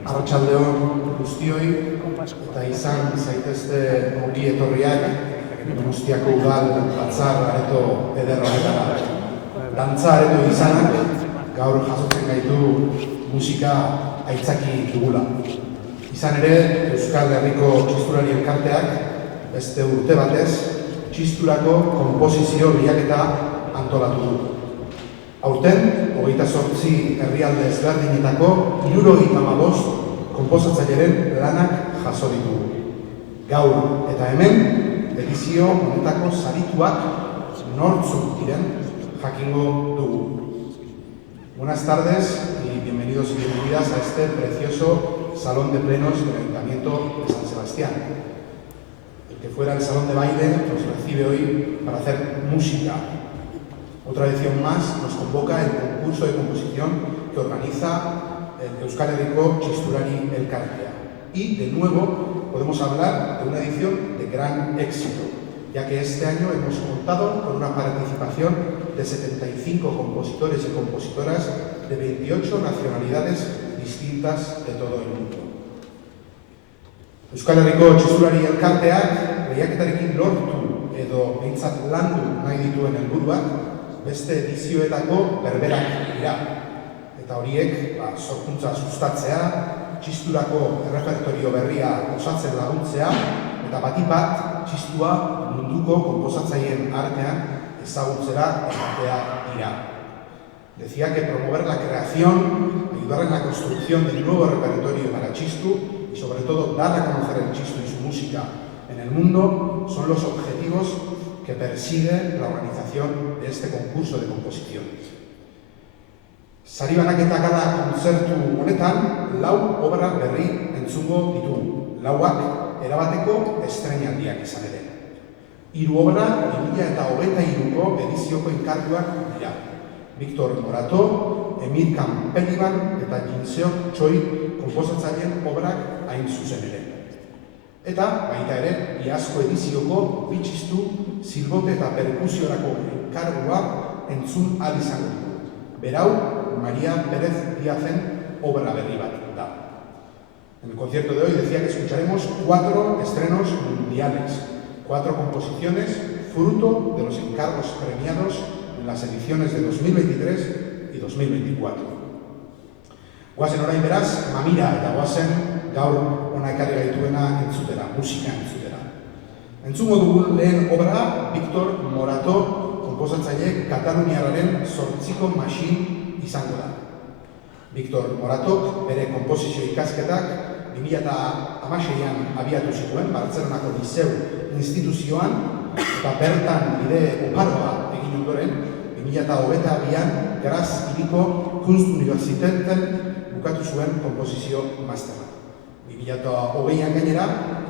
Arratsaldeon guztioi eta izan zaitezte ongi etorriak Donostiako Udal Batzar areto eder honetara. Dantza areto izanak gaur jasotzen gaitu musika aitzaki dugula. Izan ere, Euskal Herriko Txistulari Elkarteak beste urte batez txisturako konposizio bilaketa antolatu du. Aurten, 28 herrialde ezberdinetako 75 konposatzaileren lanak jaso ditugu. Gaur eta hemen, edizio honetako sarituak nortzuk diren jakingo dugu. Buenas tardes y bienvenidos y bienvenidas a este precioso salón de plenos del Ayuntamiento de San Sebastián. El que fuera el salón de baile nos recibe hoy para hacer música. Otra edición más nos convoca el concurso de composición que organiza el Euskal Herriko Txistulari Elkartea. Y, de nuevo, podemos hablar de una edición de gran éxito, ya que este año hemos contado con una participación de 75 compositores y compositoras de 28 nacionalidades distintas de todo el mundo. Euskal Herriko Txistulari Elkarteak lehiaketarekin lortu edo behintzat landu nahi dituen helburuak beste edizioetako berberak dira. Eta horiek, sorkuntza sustatzea, txisturako errepertorio berria osatzen laguntzea, eta batik bat txistua munduko konposatzaileen artean ezagutzera ematea dira. Decía que promover la creación, ayudar en la construcción del nuevo repertorio para Txistu y sobre todo dar a conocer el Txistu y su música en el mundo son los objetivos que persigue la organización de este concurso de composiciones. Sari banaketa gala kontzertu honetan, 4 obra berri entzungo ditugu. 4ak erabateko estreinaldiak izan ere. 3 obra 2023ko edizioko enkarguak dira. Victor Morato, Emir Kanpeliban eta Jinseok Choi konposatzaileen obrak hain zuzen ere. Eta, baita ere, iazko edizioko bitxistu, silbote eta perkusiorako enkargua entzun ahal izango dugu. Berau, María Pérez Díazen obra berri bat da. En el concierto de hoy decía que escucharemos 4 estrenos mundiales, 4 composiciones fruto de los encargos premiados en las ediciones de 2023 y 2024. Guazen orain beraz, mamira eta guazen gaur ona ekarri gaituena entzutera, musika entzutera. Entzungo dugun lehen obra, Victor Morato konposatzaile kataluniarraren 8ko masin izango da. Victor Moratok bere konposizio ikasketak 2016an abiatu zituen Bartzelonako Liceu instituzioan eta bertan bide oparoa egin ondoren 2022an Graz hiriko Kunstunibertsitatean bukatu zuen konposizio masterra. 2020an gainera,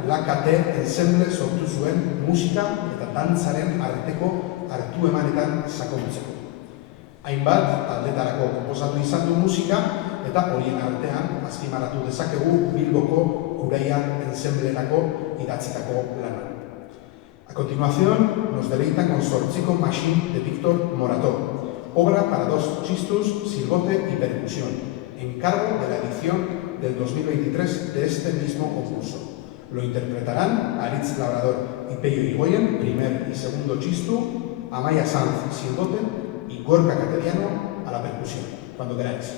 LAKT ensemble sortu zuen musika eta dantzaren arteko hartu emanetan sakontzeko. Hainbat taldetarako konposatu izan du musika eta horien artean azpimarratu dezakegu Bilboko Kuraia ensemblerako idatzitako lana. A continuación, nos deleitan con 8ko masin de Victor Morato, obra para 2 txistus, silbote y percusión, encargo de la edición del 2023 de este mismo concurso. Lo interpretarán Aritz Labrador y Peio Irigoyen, primer y segundo txistu, Amaya Sanz, silbote, y Gorka Cateriano a la percusión. Cuando queráis.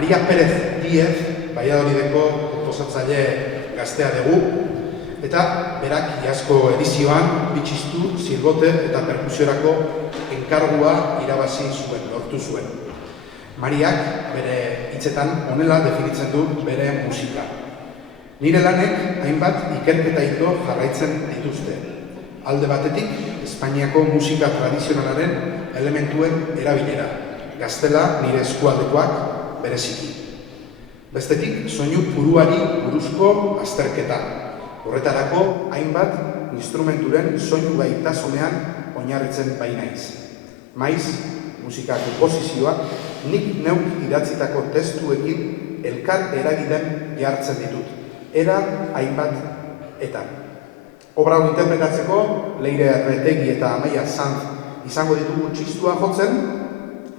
Maria Pérez Díez, Valladolideko konposatzaile gaztea dugu, eta berak iazko edizioan bitxistu, zilbote eta perkusiorako enkargua irabazi zuen, lortu zuen. Mariak bere hitzetan honela definitzen du bere musika. Nire lanek hainbat ikerketa ildo jarraitzen dituzte. Alde batetik, Espainiako musika tradizionalaren elementuen erabilera, gaztela nire eskualdekoak bereziki. Bestetik, soinu puruari buruzko azterketa. Horretarako, hainbat instrumenturen soinu gaitasunean oinarritzen bainaiz. Maiz, musika komposizioak nik neuk idatzitako testuekin elkar eragiten jartzen ditut. Era hainbat eta. Obra hau interpretatzeko, Leire Erretegi eta Amaia Sanz izango ditugu txistua jotzen,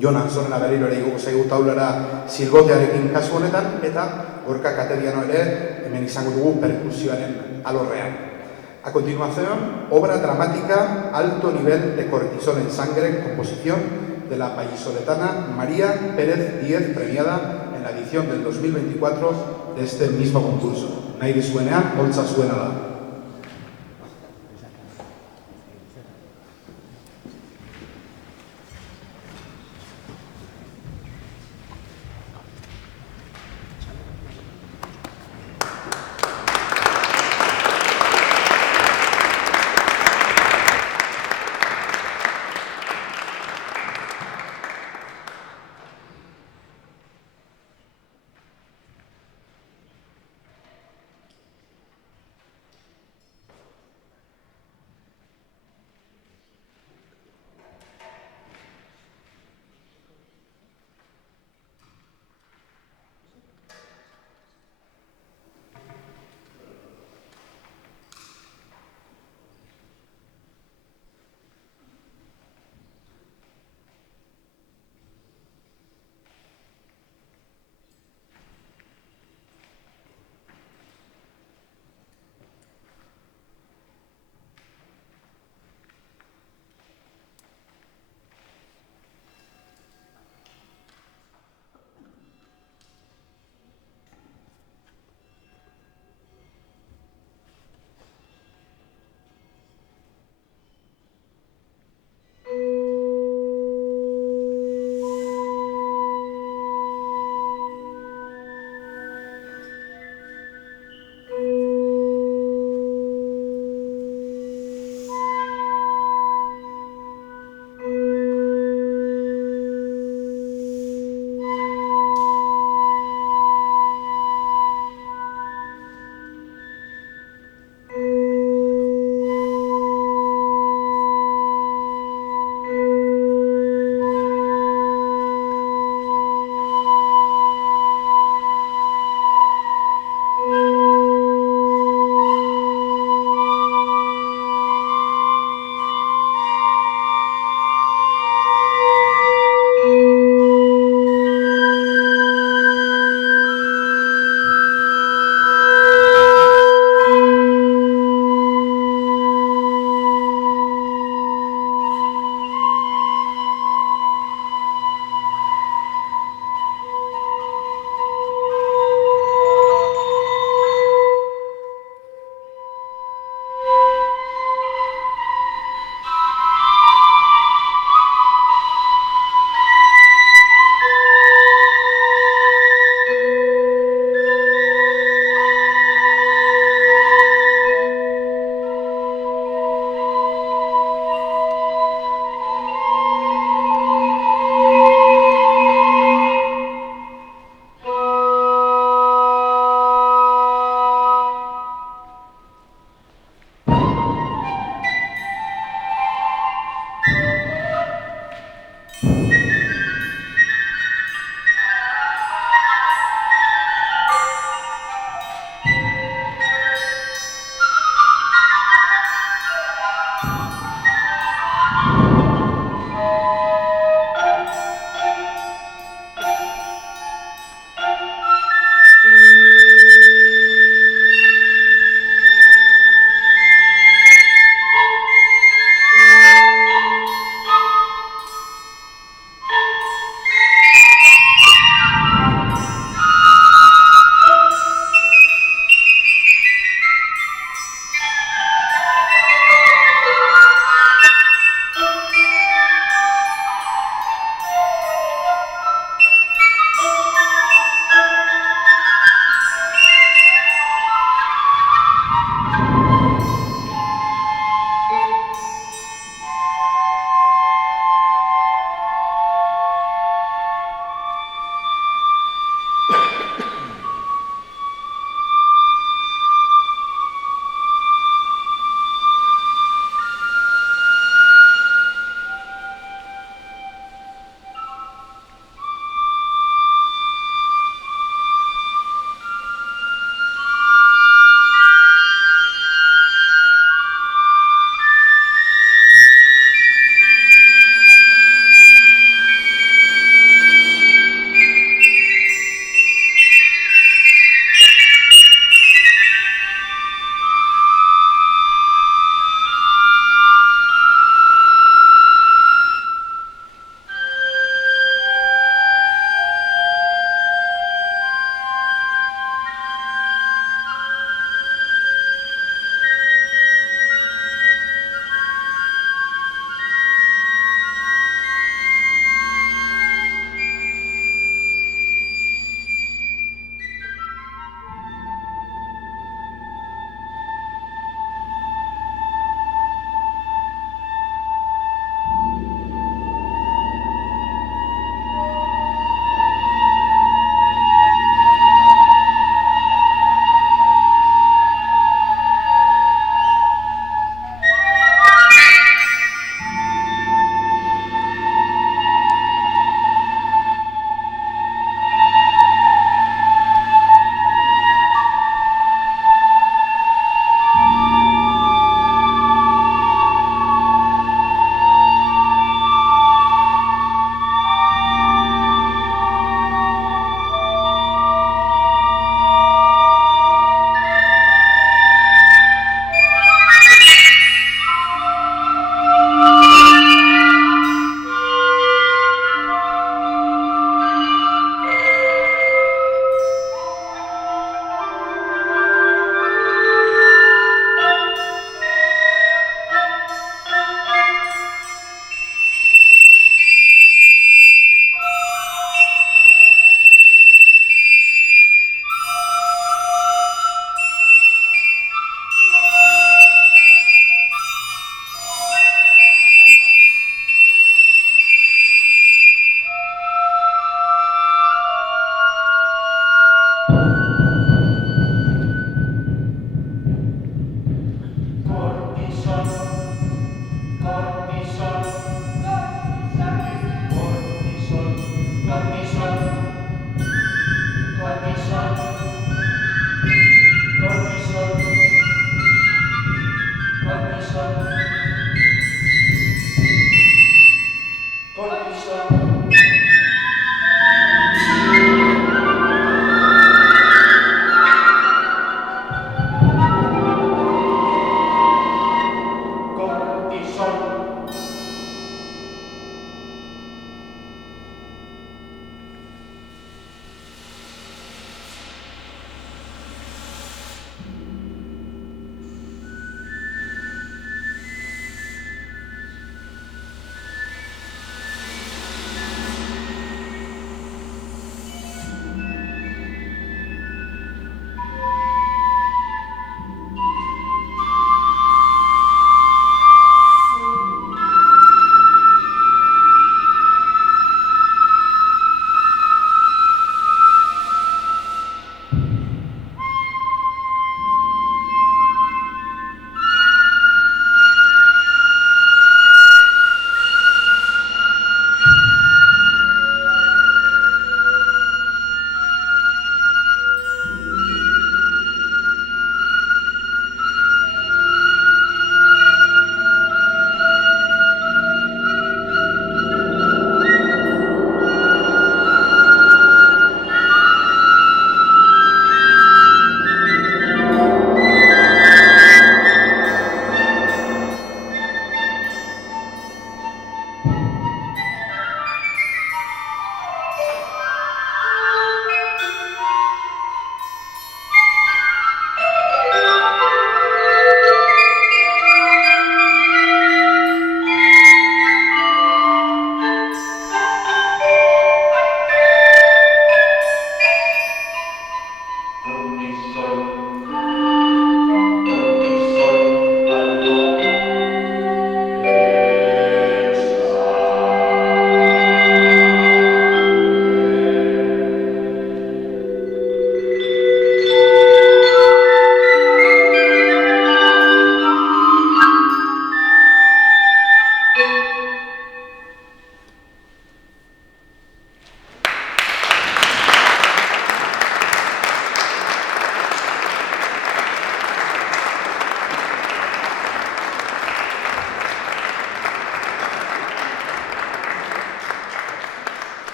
Jon Anzorena berriro ere igoko zaigu taulara zilbotearekin kasu honetan, eta Gorka Kateriano ere hemen izango dugu perkusioaren alorrean. A continuación, obra dramática alto nivel de cortisol en sangre, composición de la vallisoletana María Pérez Díez, premiada en la edición del 2024 de este mismo concurso. Nahi dizuenean, holtza zuena da.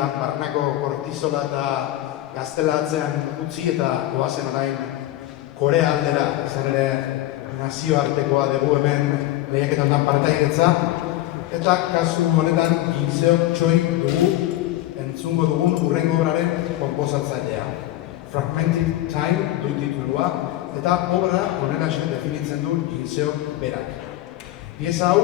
eta barnako kortizola eta gaztelatzean utzi eta doazen orain Korea aldera, izan ere nazioartekoa dugu hemen lehiaketan partaidetza, eta kasu honetan Ginseo Choi dugu entzungo dugun hurrengo obraren konposatzailea. Fragmented Time du titulua, eta obra honelaxe definitzen du Ginseo berak. Pieza hau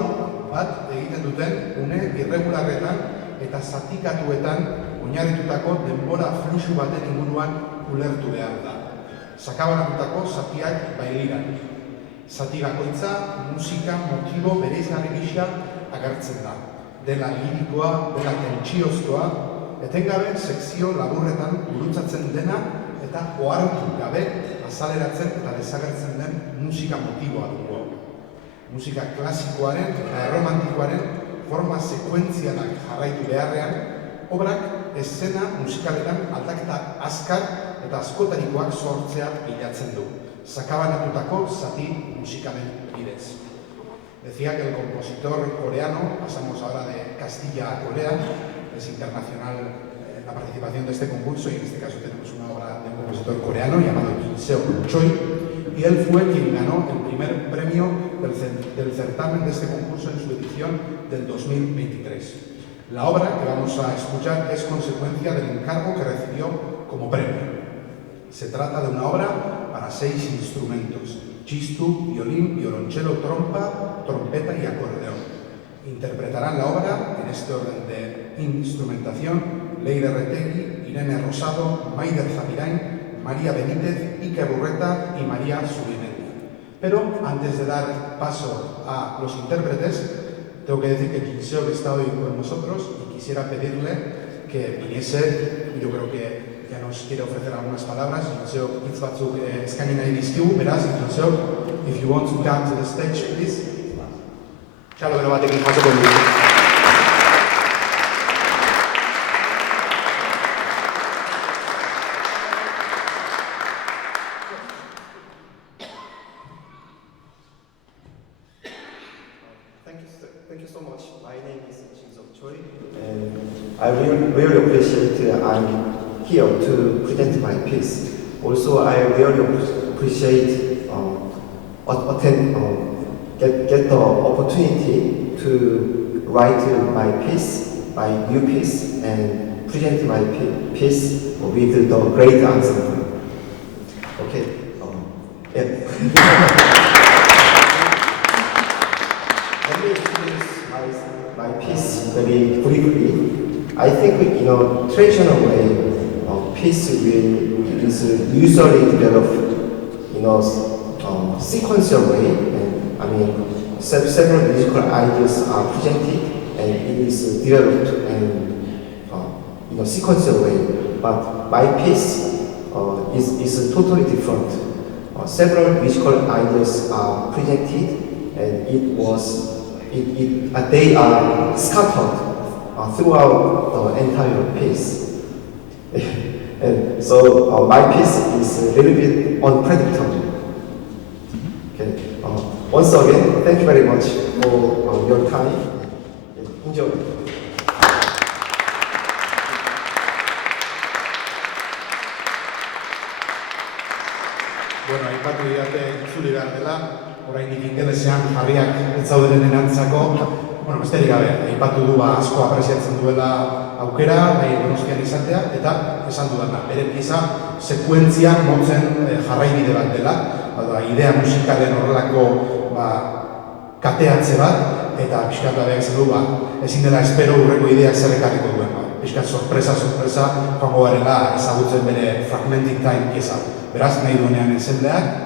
bat egiten duten une irregularretan eta zatikatuetan oinarritutako denbora fluxu baten inguruan ulertu behar da. Sakabanatutako zatiak bailiran. Zati bakoitza musika motibo bereizgarri gisa agertzen da. Dela lirikoa, dela tentsiozkoa, etengabe sekzio laburretan gurutzatzen dena eta ohartu gabe azaleratzen eta desagertzen den musika motiboa dugu. Musika klasikoaren eta erromantikoaren forma sekuentzialak jarraitu beharrean, obrak eszena musikaletan aldaketa azkar eta askotarikoak sortzea bilatzen du, sakabanatutako zati musikalen bidez. Decía que el compositor coreano, pasamos ahora de Castilla a Corea, es internacional la participación de este concurso y en este caso tenemos una obra de un compositor coreano llamado Ginseo Choi, y él fue quien ganó el primer premio del certamen de este concurso en su edición del 2023. La obra que vamos a escuchar es consecuencia del encargo que recibió como premio. Se trata de una obra para 6 instrumentos: chistu, violín, violonchelo, trompa, trompeta y acordeón. Interpretarán la obra en este orden de instrumentación Leire Retegui, Irene Rosado, Maider Zabirain, María Benítez, Ike Burreta y María Subimendi. Pero antes de dar paso a los intérpretes, tengo que decir que Ginseo está hoy con nosotros y quisiera pedirle que viniese. Yo creo que ya nos quiere ofrecer algunas palabras. Ginseo, hitz batzuk eskaini nahi dizkigu, beraz, Ginseo, if you want to come to the stage, please. Txalo bero batekin jasoko dugu. Thank you so much. My name is Ginseo Choi, and I really appreciate I'm here to present my piece. Also, I really appreciate get the opportunity to write my piece, my new piece, and present my piece with the great ensemble. Okay. Let me introduce my piece very briefly. I think traditional way, piece is usually developed, sequential way. And several musical ideas are presented, and it is developed in sequential way. But my piece is totally different. Several musical ideas are presented, and they are scattered throughout the entire piece. And so my piece is a little bit unpredictable. Okay. Once again, thank you very much for your time. Enjoy. Bueno, aipatu didate itzuli behar dela, oraindik ingelesean jarriak ez zauderen enantzako. Bueno, besterik gabe, aipatu du asko apresiatzen duela aukera, Donostian izatea, eta esan dudana, bere pieza sekuentzia motzen jarraibide bat dela, idea musikalen horrelako kateatze bat, eta pixkat beak zen du, ezin dela espero hurreko ideak zer ekarriko duen. Pixkat sorpresa joango garela ezagutzen bere Fragmented Time pieza. Beraz, nahi duenean ensembleak.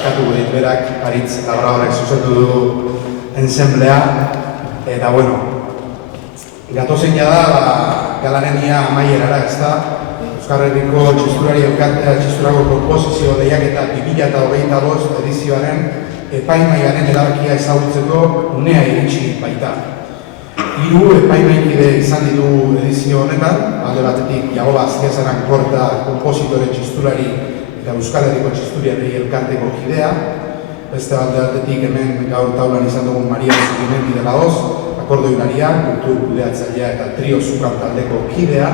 eskatuko dit berak, Aritz Labrabarrek zuzendu du ensemblea, eta bueno, gatozen jada, galaren ia amaierara, ez da, Euskal Herriko txisturari elkartea txisturako komposizio lehiaketa 2025 edizioaren epaimaiaren erabakia ezagutzeko unea iritsi baita. 3 epaimaikide izan ditu edizio honetan, alde batetik Jagoba Aztiazaran Korta kompositore txisturari eta Euskal Herriko txisturiari elkarteko kidea, beste alde batetik hemen gaur taulan izan dugun Maria Zubimendi de la Hoz, akordeoilaria, kultur kudeatzailea eta trio zukan taldeko kidea,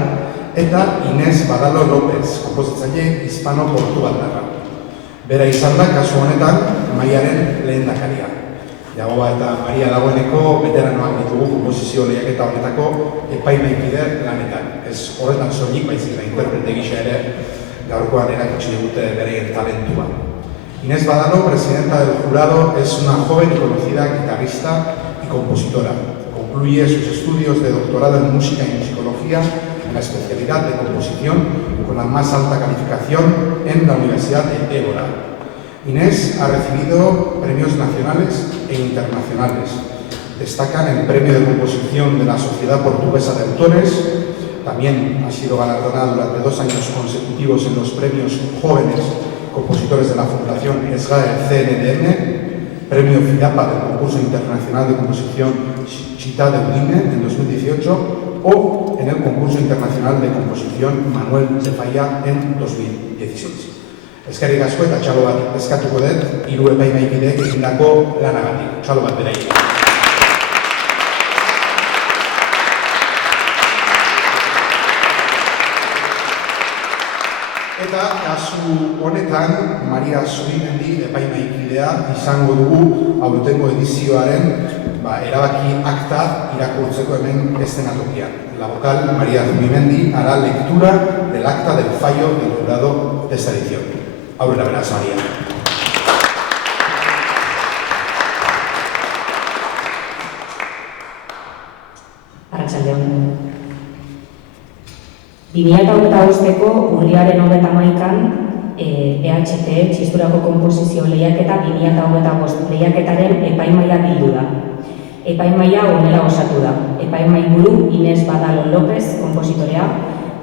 eta Inés Badalo López, kompositzaile hispano-portugaldarra. Bera izan da, kasu honetan, Maiaren lehendakaria. Jagoba eta Maria dagoeneko veteranoak ditugu komposizio lehiaketa honetako epaimaikider lanetan. Ez horretan soilik baizik da interprete gisa ere gaurkoan erakutsi digute beraien talentua. Inés Badalo, presidenta del jurado, es una joven y conocida guitarrista y compositora. Concluye sus estudios de doctorado en música y musicología en la especialidad de composición con la más alta calificación en la Universidad de Évora. Inés ha recibido premios nacionales e internacionales. Destacan el Premio de Composición de la Sociedad Portuguesa de Autores. También ha sido galardonada durante 2 años consecutivos en los premios Jóvenes Compositores de la Fundación SGAE CNDM, Premio FIDAPA del Concurso Internacional de Composición Città de Udine en 2018 o en el Concurso Internacional de Composición Manuel de Falla en 2016. Eskerrik asko eta txalo bat eskatuko dut, 3 epaimaikideek egindako lanagatik. Txalo bat beraik. Eta kasu honetan, Maria Zubimendi epaimaikidea izango dugu aurtengo edizioaren erabaki akta irakurtzeko hemen eszenatokian. La vocal Maria Zubimendi hará lectura del acta del fallo del jurado de esta edición. Aurrera beraz, Maria. Arratsaldeon. 2025ko urriaren 31an EHT txisturako konposizio lehiaketa 2025 lehiaketaren epaimaia bildu da. Epaimaia honela osatu da. Epaimaiburu Inés Badalo López, kompositorea,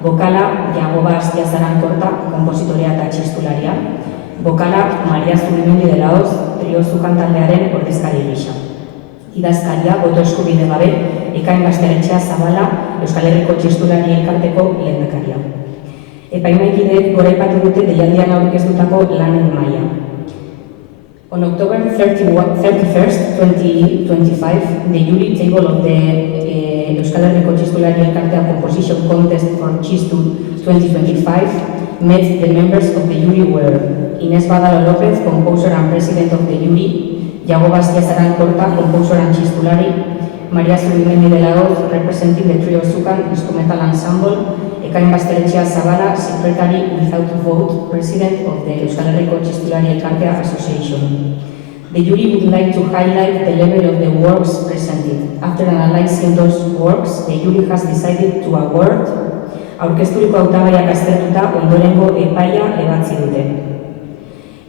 bokala Jagoba Aztiazaran Korta, kompositorea eta txistularia, bokala Maria Zubimendi de la Hoz, trio zukan taldearen ordezkari gisa. Idazkaria, boto eskubide gabe, Ekain Basteretxea Zabala, Euskal Herriko txistulari elkarteko lehendakaria. Epaimaikideek goraipatu dute deialdian aurkeztutako lanen maila. On October 31st, 2025, the jury table of the Euskal Herriko txistulari elkartea Composition Contest for Txistu 2025 met the members of the jury were Inés Badalo López, composer and president of the jury, Jagoba Aztiazaran Korta, composer and txistulari, Maria Zubimendi de la Hoz, representing the trio Zukan instrumental ensemble, Ekain Basteretxea Zabala, secretary without vote, president of the Euskal Herriko Txistulari Elkartea Association. The jury would like to highlight the level of the works presented. After analyzing those works, the jury has decided to award aurkezturiko hautagaiak aztertuta ondorengo epaia ebatzi dute.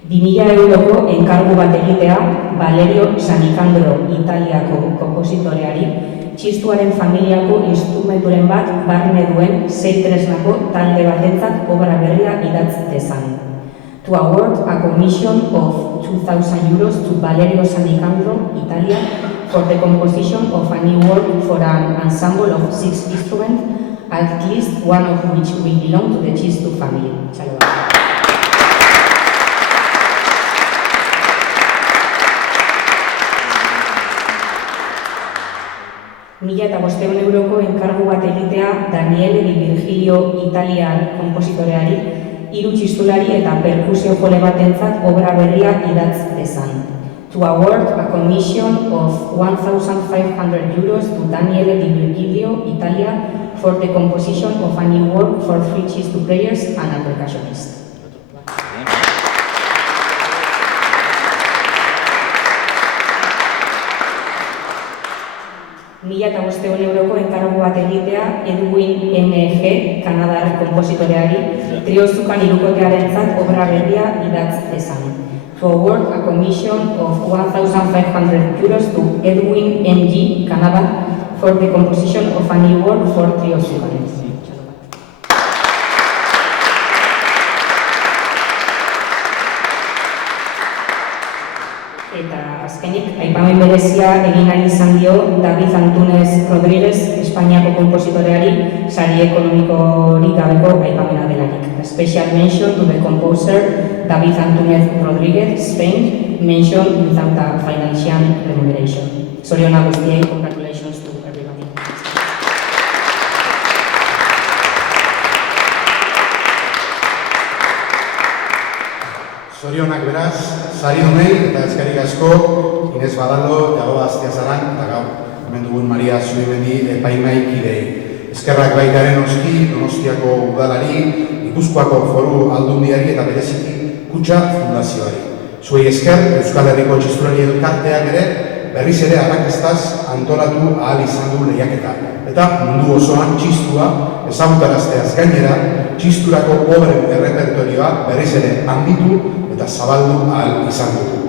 2.000 euroko enkargu bat egitea Valerio Sanicandro Italiako kompositoreari txistuaren familiako instrumenturen bat barne duen 6 tresnako talde batentzat obra berria idatz dezan. To award a commission of 2,000 euros to Valerio Sanicandro, Italia, for the composition of a new work for an ensemble of 6 instruments, at least one of which will belong to the Txistu family. Txalo. 1.500 euroko enkargu bat egitea Daniele Di Virgilio italiar kompositoreari, 3 txistulari eta perkusio jole batentzat obra berria idatz dezan. To award a commission of 1,500 euros to Daniele Di Virgilio, Italia, for the composition of a new work for 3 txistu players and a percussionist. 1.500 euroko enkargu bat egitea Edwin M.G. Kanadar kompositoreari trio Zukan hirukotearentzat obra berria idatz dezan. to award a commission of 1,500 euros to Edwin M.G. Canada for the composition of a new work for trio students. Eta azkenik, aipamen berezia egin nahi izan dio David Antúnez Rodríguez, Espainiako konpositoreari sari ekonomikorik gabeko aipamena delarik. A special mention to the composer David Antúnez Rodríguez, Spain, mentioned without a financial remuneration. Zorionak guztiei, congratulations to everybody. Zorionak beraz, sari dunei eta eskerrik asko Inez Badaldo, Jago Aztiazaran eta gaur hemen dugun Maria Zubimendi epaimai kidei. Eskerrak baitaren oski Donostiako udalari, Gipuzkoako Foru Aldundiari eta bereziki Kutxa Fundazioari. Zuei esker, Euskal Herriko Txistulari Elkarteak ere berriz ere arrakastaz antolatu ahal izan du lehiaketa. Eta mundu osoan txistua ezagutarazteaz gainera, txisturako obren errepertorioa berriz ere handitu eta zabaldu ahal izan dugu.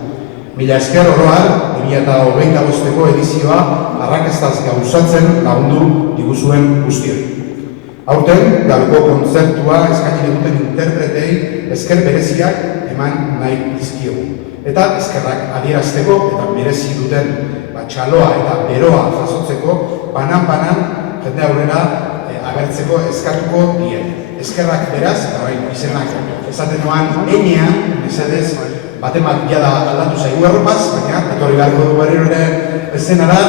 Mila esker oroar, 2025ko edizioa arrakastaz gauzatzen lagundu diguzuen guztioi. Aurten, gaurko kontzertua eskaini duten interpretei esker bereziak eman nahi dizkiogu. Eta eskerrak adierazteko eta merezi duten txaloa eta beroa jasotzeko banan-banan jende aurrera agertzeko eskatuko dien. Eskerrak beraz, eta bain izenak esaten noan enean, mesedez, batemak jada aldatu zaigu erropaz, baina etorri beharko du berriro ere eszenara,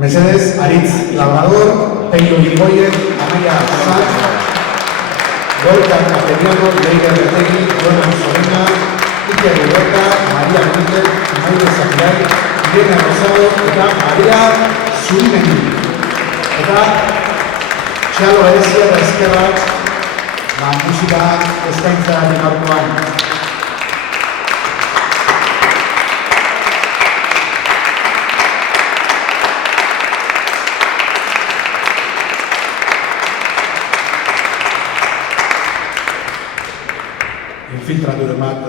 mesedez, Aritz Labrador, Peio Irigoyen, Amaia Zaz, Gorka Kapeliano, Leire Bertegi, Gorka Zorena, Iker Uberta, Maria Benítez, Maide Zapirai, Irene Rosado eta Maria Zubimendi. Eta txalo berezia eta eskerrak musika eskaintza gaurkoan. Infiltraturen bat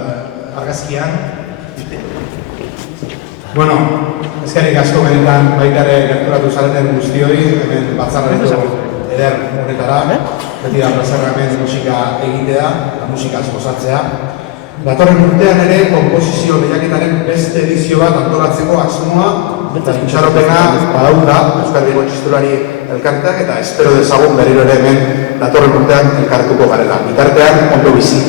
argazkian. Bueno, eskerrik asko benetan baita ere gerturatu zareten guztioi, hemen batzarrareko eder honetara, beti da plazerra hemen musika egitea, eta musikaz gozatzea. Datorren urtean ere, komposizio lehiaketaren beste edizio bat antolatzeko asmoa, eta itxaropena badauka Euskal Herriko Txistulari Elkarteak, eta espero dezagun berriro ere hemen datorren urtean elkartuko garela. Bitartean, ondo bizi.